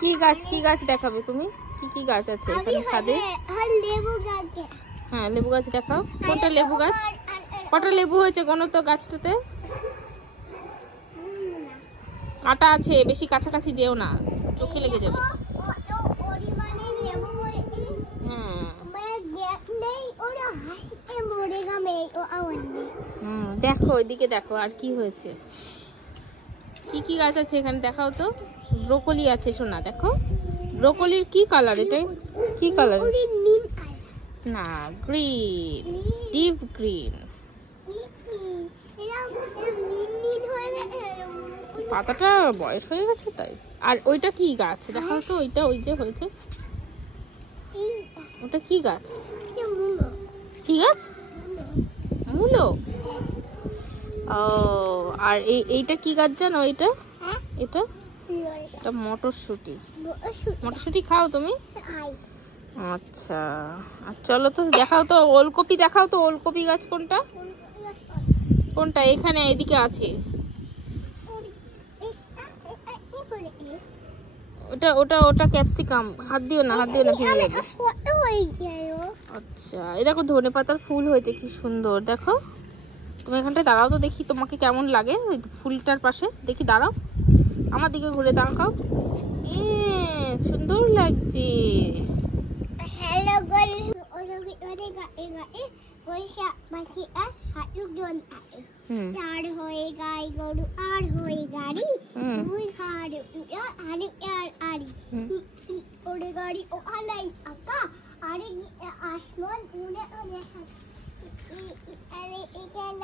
কি গাছ দেখাবে তুমি? কি গাছ আছে এখানে ছাদে? হ্যাঁ, লেবু গাছ দেখাও। কোনটা লেবু গাছ? কটা লেবু হয়েছে কোনো তো গাছটাতে? কাটা আছে, বেশি কাছাকাছি যেও না, চোখে লেগে যাবে। দেখো ওইদিকে, দেখো আর কি হয়েছে, কি গাছ আছে এখানে দেখাও তো। ব্রোকলি আছে সোনা, দেখো ব্রোকলির কি কালার? এটা কি কালার? না, গ্রিন, ডিপ গ্রিন। পাতাটা বয়স হয়ে গেছে তাই। আর ওইটা কি গাছ দেখাও তো, ওইটা ওই যে হয়েছে ওটা কি গাছ? কি গাছ? মূলো। ও, আর এইটা কি গাছ জানো? এটা এটা মটরশুঁটি। মটরশুঁটি খাও তুমি? আচ্ছা, চলো তো দেখাও তো ওলকপি, দেখাও তো ওলকপি গাছ কোনটা? কোনটা? এখানে এদিকে আছে। ওটা ক্যাপসিকাম। হাত দিও না ভেঙে যাবে। আচ্ছা, এই দেখো ধনে পাতার ফুল হয়েছে, কি সুন্দর। দেখো তুমি এখানটায় দাঁড়াও তো দেখি তোমাকে কেমন লাগে। ওই ফুলটার পাশে দেখি, দাঁড়াও, আমার দিকে ঘুরে দাঁড়াও। সুন্দর লাগছে।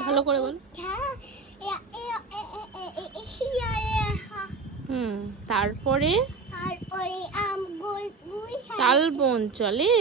ভালো করে বল। তারপরে তালবন চলে।